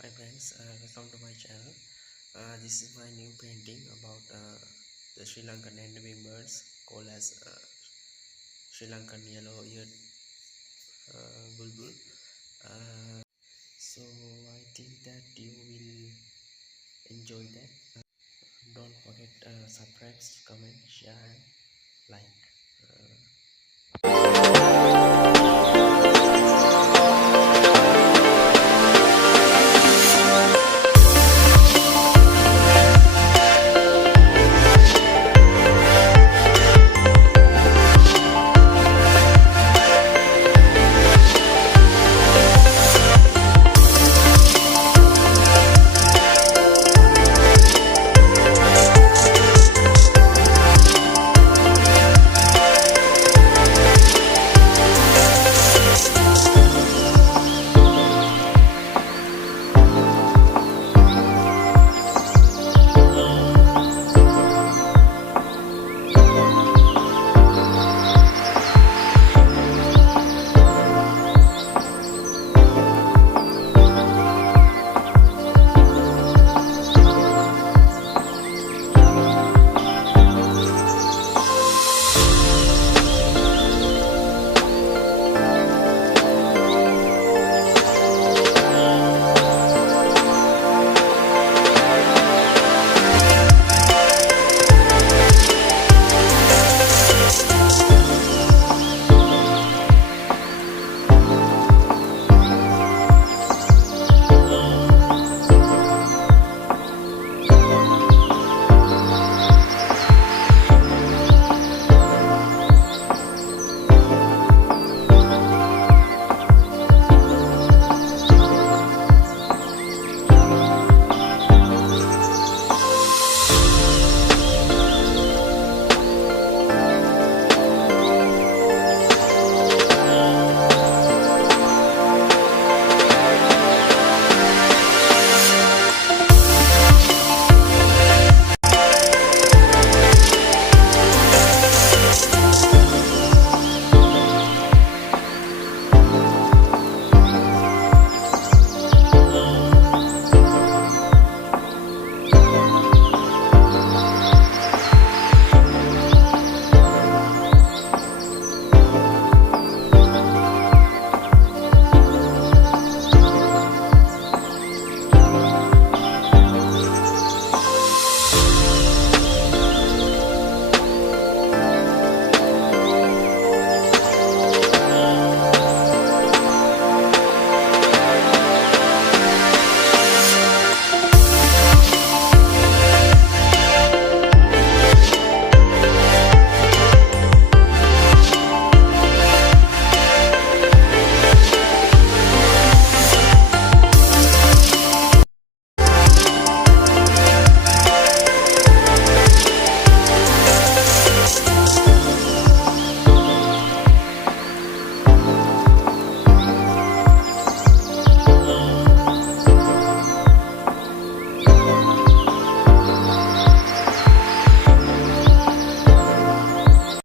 Hi friends, welcome to my channel. This is my new painting about the Sri Lankan endemic birds called as Sri Lankan yellow-eared bulbul. So I think that you will enjoy that. Don't forget subscribe, comment, share, and like.